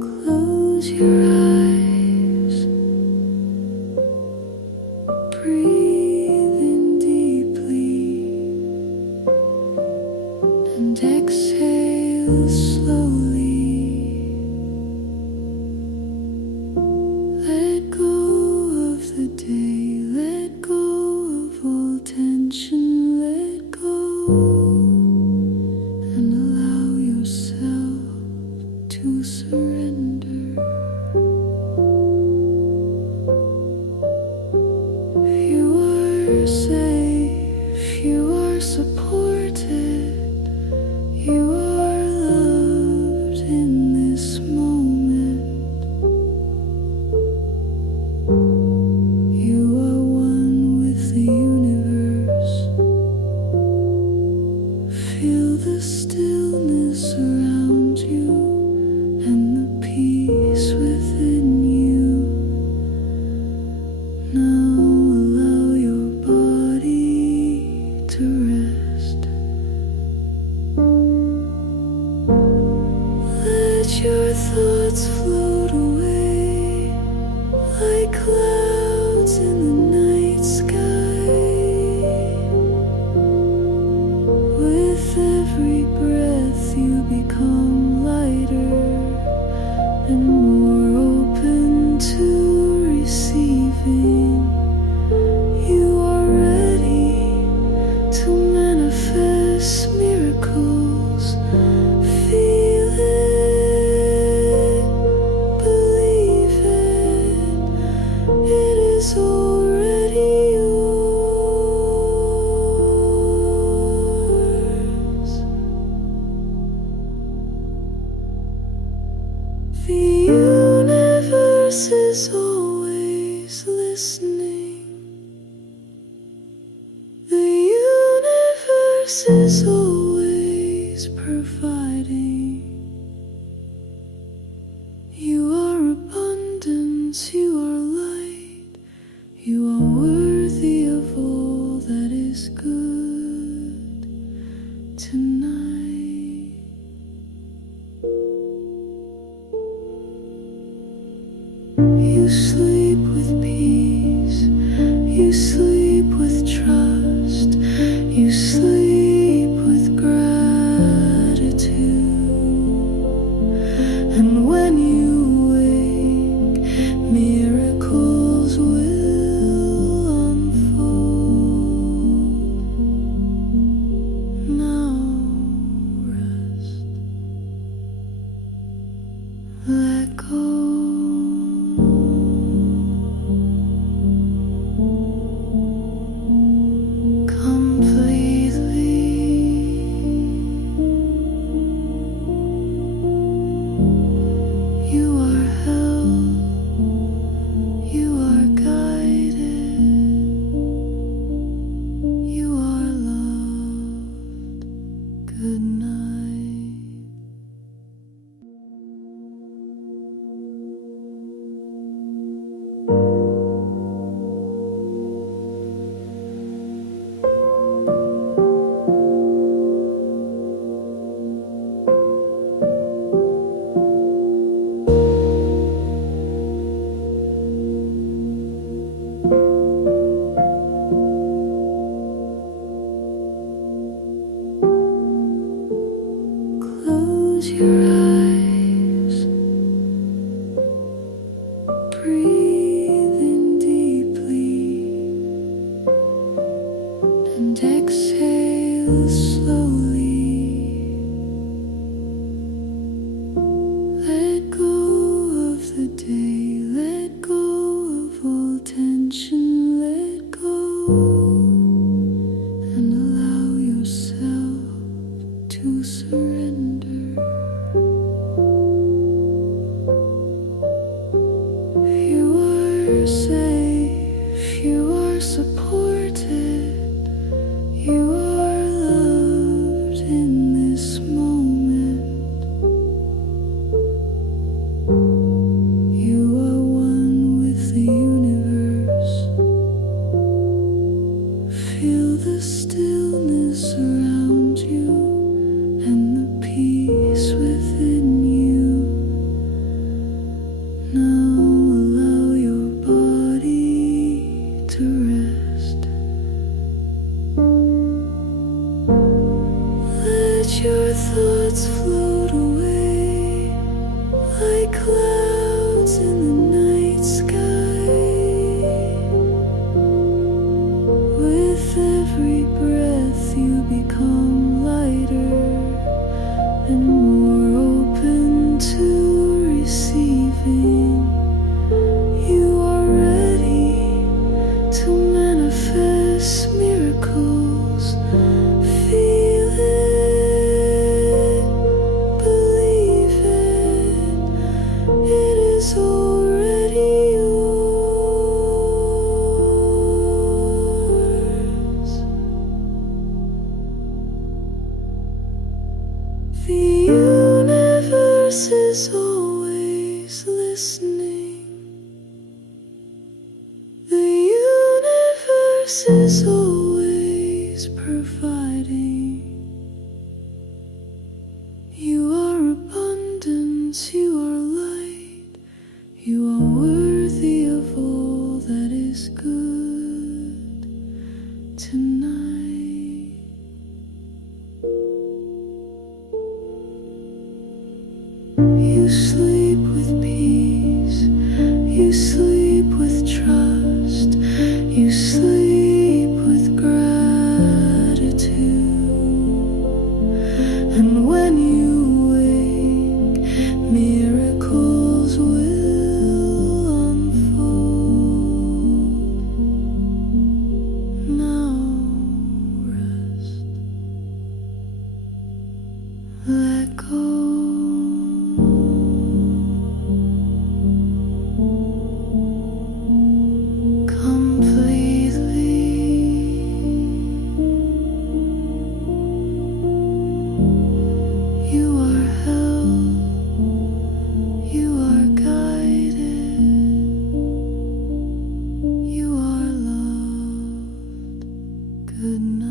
Close your eyes, breathe in deeply, and exhale slowly. Let go of the day, let go of all tension, let go, and allow yourself to surrender. You are safe, you are supported, you are loved in this moment. You are one with the universe. Feel the stillness around you and the peace within you. Now allow your body to rest. Let your thoughts float away like clouds in the night sky. With every breath you become lighter and more open to receiving. You are ready to manifest miracles. Feel it, believe it, it is already yours. The universe is always listening. The universe is always providing. You are abundance, you are light, you are worthy of all that is good tonight. You sleep with peace, you sleep with trust, you sleep with gratitude. And when you wake, miracles will unfold. Now rest, let go. You are held, you are guided, you are loved. Good night. Close your eyes, breathe in deeply, and exhale slowly. Let go of the day, let go of all tension, let go, and allow yourself to surrender. Let your thoughts float away like clouds in the night sky. With every breath you become lighter and more open to receiving. You are ready to manifest miracles. Feel it, believe it, it is already yours. The universe is always listening. The universe is always providing. You are abundance, you are light, you are worthy of all that is good tonight. You sleep with peace, you sleep with trust, you sleep with gratitude. And when you wake, miracles will unfold. Now rest, let go. You are held, you are guided, you are loved. Good night.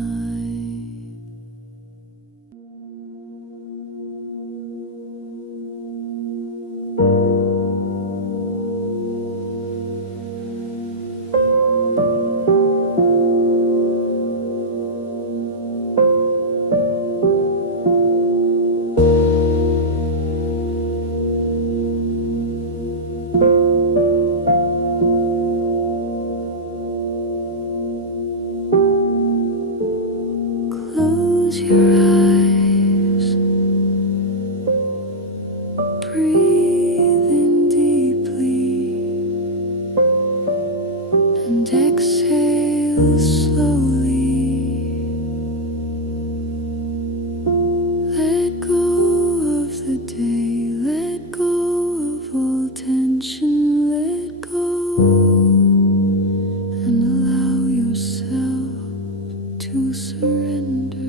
Close your eyes, breathe in deeply, and exhale slowly. Let go of the day, let go of all tension, let go, and allow yourself to surrender.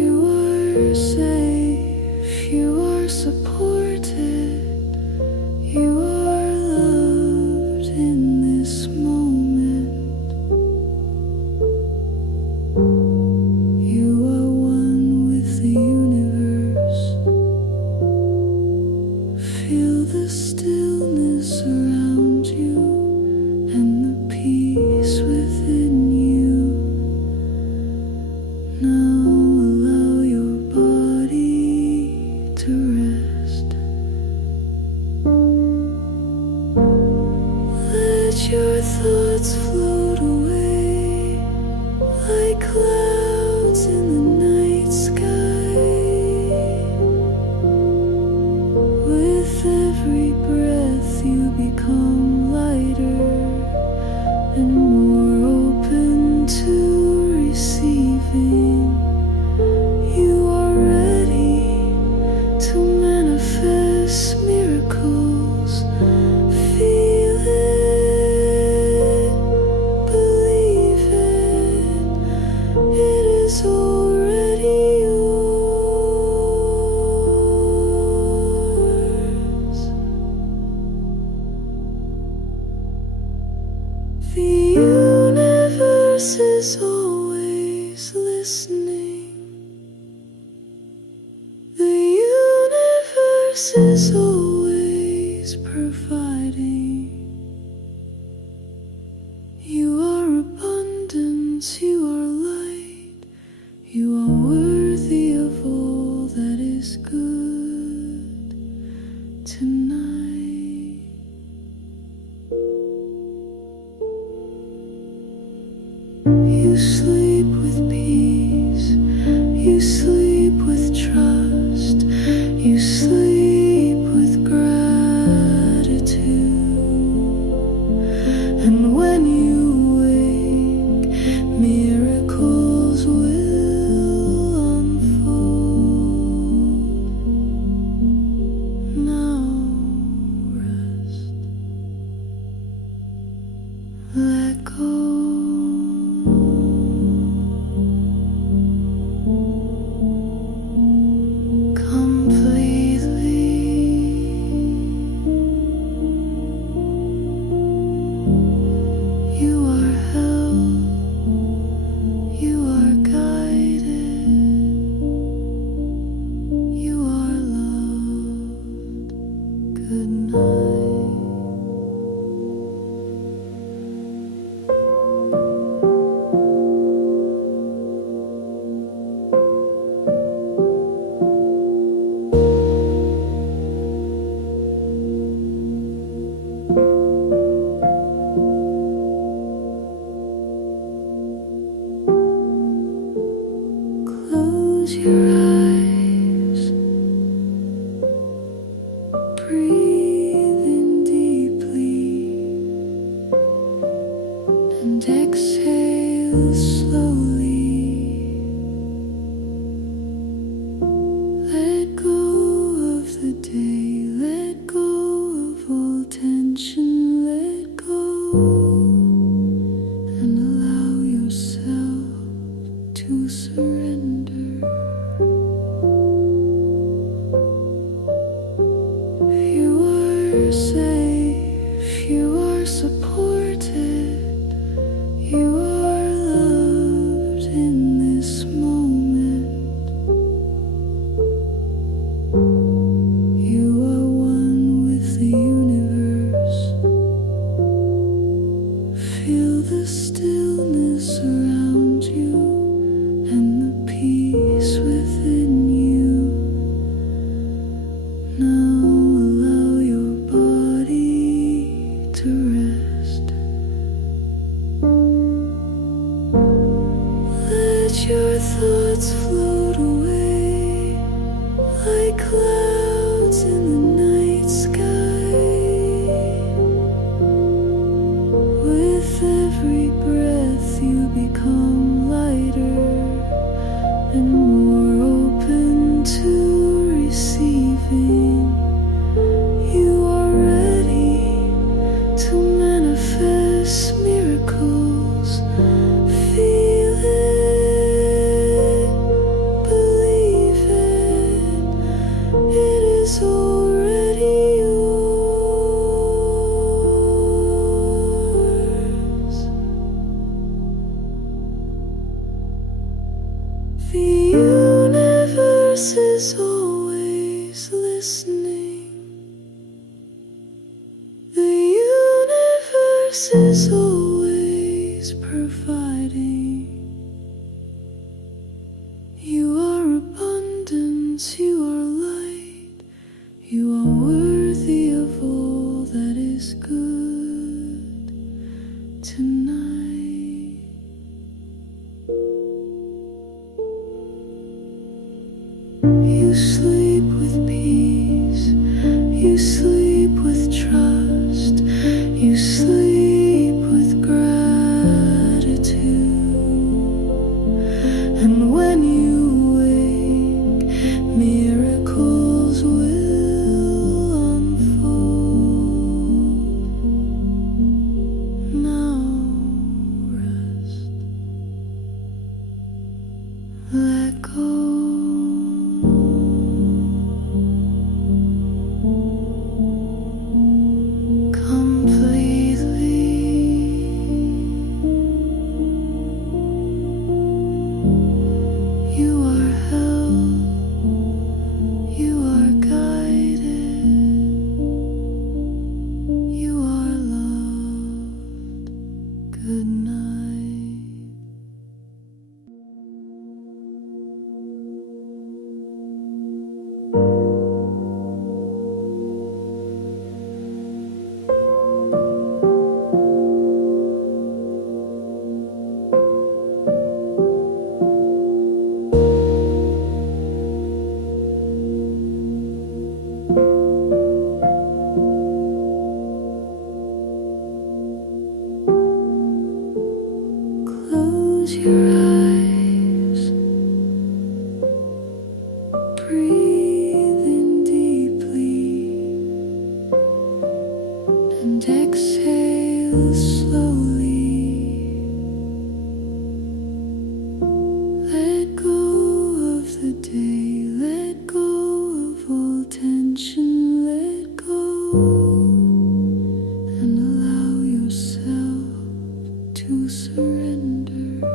You are safe, you are supported, you are loved in this moment. You are one with the universe. Feel the stillness around you and the peace within you. Now allow your body to rest. Let your thoughts float away like clouds in the night sky. With every breath you become lighter and more open to receiving. You are ready to manifest miracles. Feel it, believe it, it is already yours. The universe is always listening. The universe is always providing. You are abundance. your eyes, breathe in deeply, and exhale slowly. Let go of the day, let go of all tension, let go, and allow yourself to surrender. You are safe, you are supported, you are loved in this moment. You are one with the universe. Feel the stillness around you and the peace within you. Now allow your body to rest. Let your thoughts float away like clouds in the night sky. With every breath you become lighter and more open to receiving. You are ready to manifest miracles. Feel it, believe it, it is already yours. The universe is always listening. The universe is always providing. You are abundance, you are light, you are worthy of all that is good tonight. You sleep with peace, you sleep with trust, you sleep with gratitude. And when you wake, miracles will unfold. Now rest, let go. You are held, you are guided, you are loved. Good night. Close your eyes, breathe in deeply, and exhale slowly. Let go of the day, let go of all tension, let go, and allow yourself to surrender.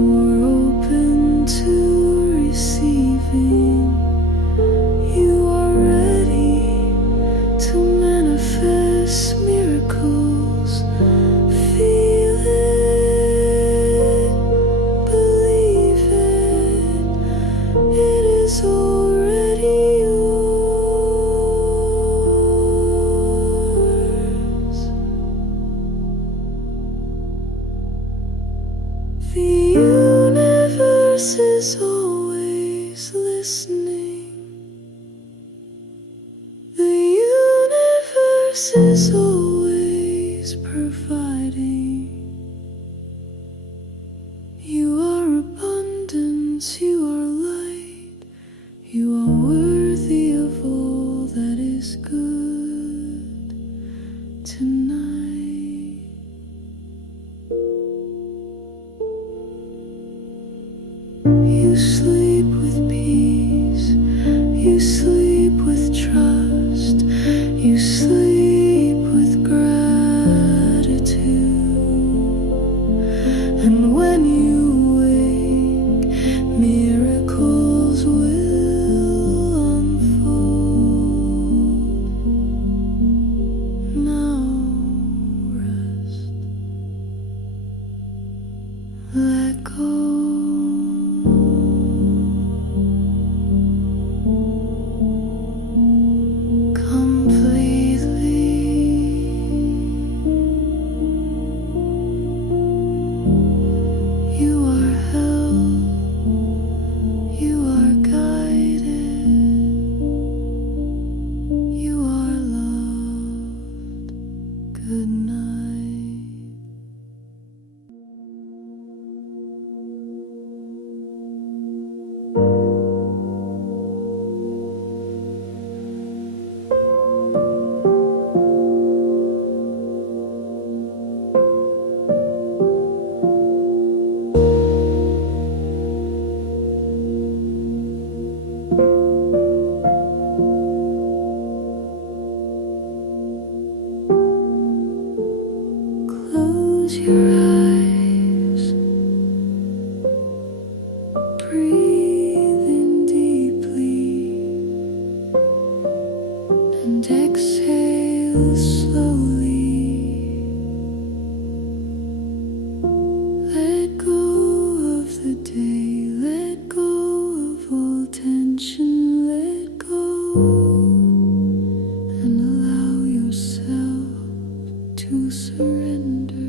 more open to receiving. You are ready to manifest miracles. Feel it, believe it, it is already yours. The universe is always listening. The universe is always providing. You are abundance, you are light, you are worthy of all that is good tonight. You sleep with peace, you sleep with trust, you sleep with gratitude. And when you wake, miracles will unfold. Now rest, let go. You are held, you are guided, you are loved. Good night. Close your eyes, breathe in deeply, and exhale slowly. Let go of the day, let go of all tension, let go, and allow yourself to surrender.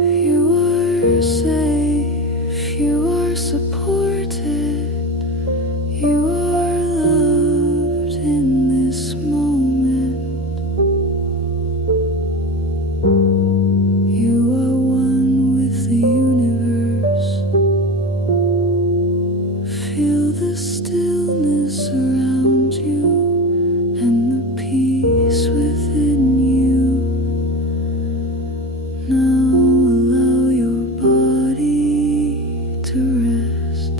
You are safe, you are supported, you are loved in this moment. You are one with the universe. Feel the stillness around you and the peace within you. Now allow your body to rest.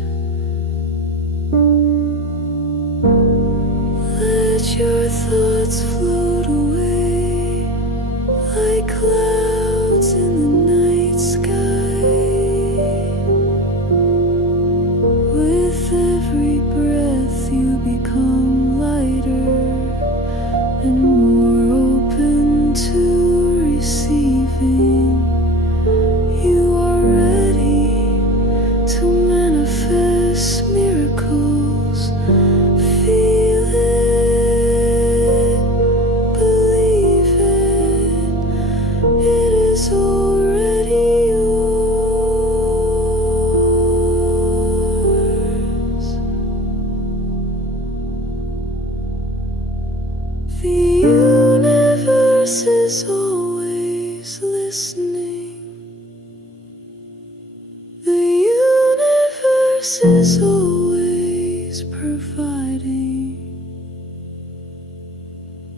Let your thoughts float away like clouds in the night sky. With every breath you become lighter and more open to receiving. You are ready to manifest miracles. Feel it, believe it, it is already yours. The universe is always listening. The universe is always providing.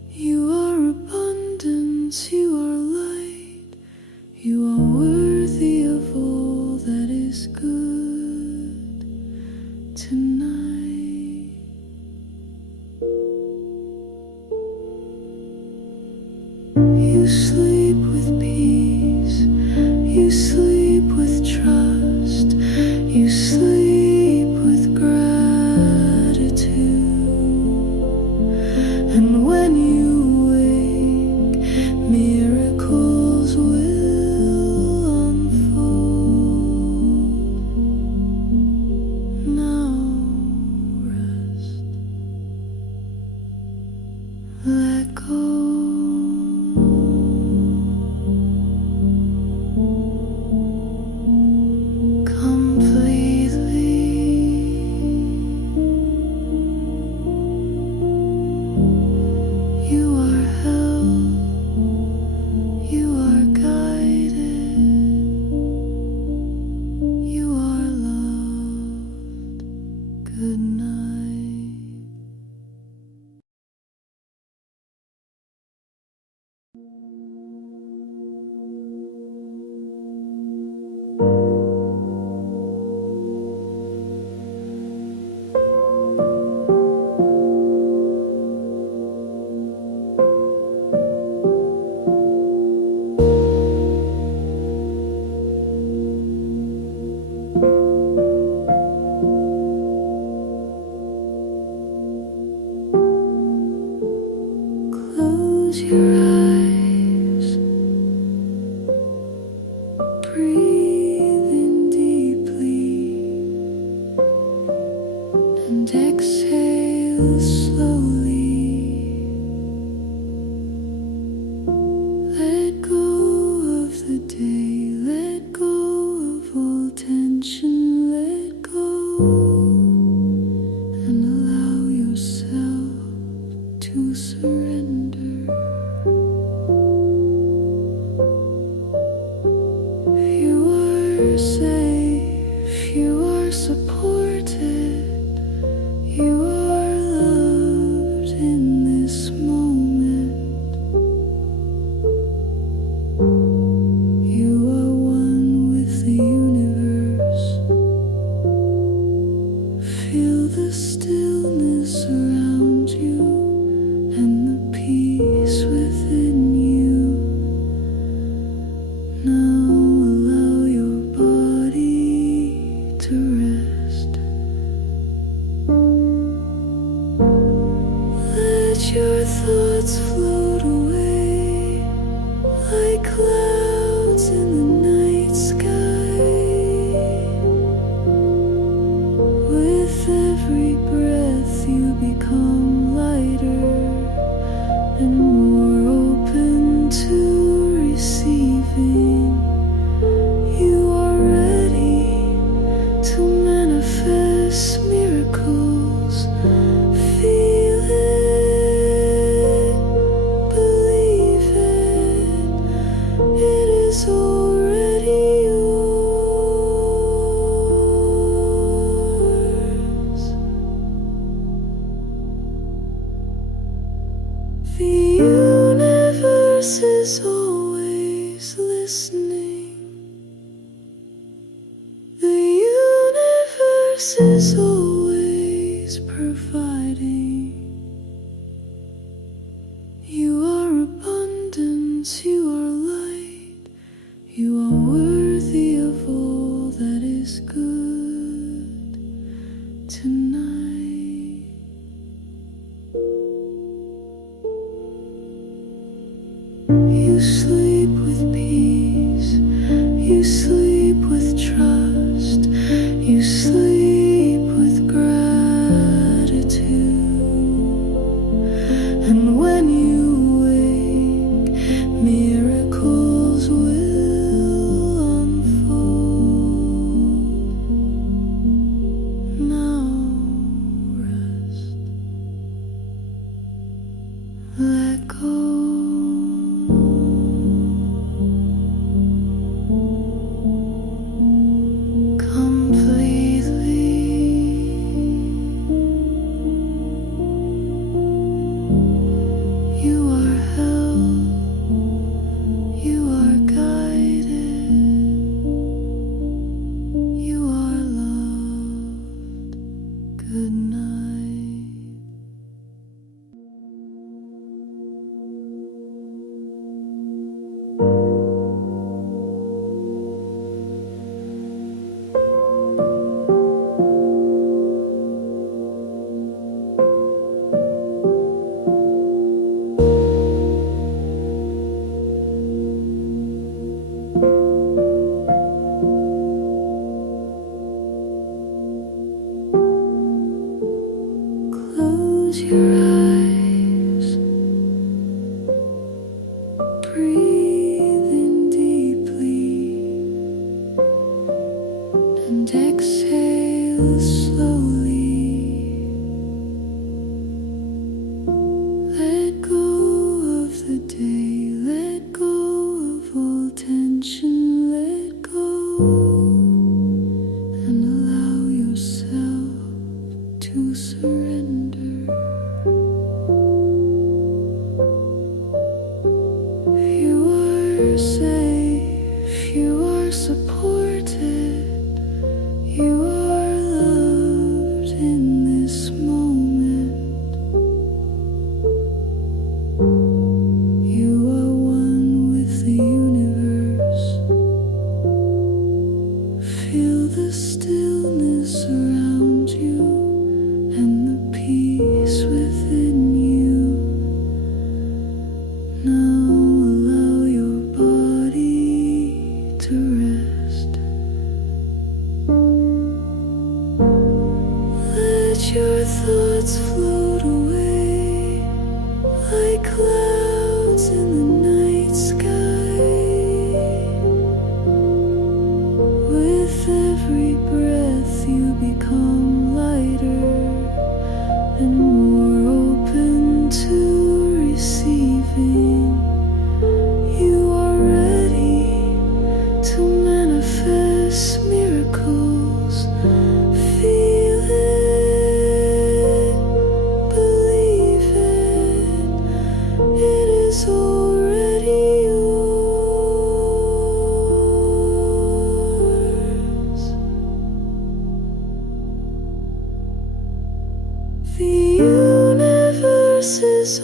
You are abundance, you are light, you are worthy of all that is good tonight. You sleep with peace. You sleep with trust. You sleep with gratitude. And when you wake, miracles will unfold. Now rest. Let go. Close your eyes. Breathe in deeply and exhale slowly. Let go of the day. Let go of all tension. Let go and allow yourself to surrender. You are safe, you are supported, you are loved in this moment. You are one with the universe. Feel the stillness around you and the peace within you. Now allow your body to rest. Let your thoughts float away like clouds in the night sky. With every breath you become lighter and more open to receiving. You are ready to manifest miracles. Feel it, believe it, it is already yours. The universe is always listening. The universe is always providing. You are abundance, you are light, you are worthy of all that is good tonight. You sleep with peace, you sleep with trust, you sleep with The universe is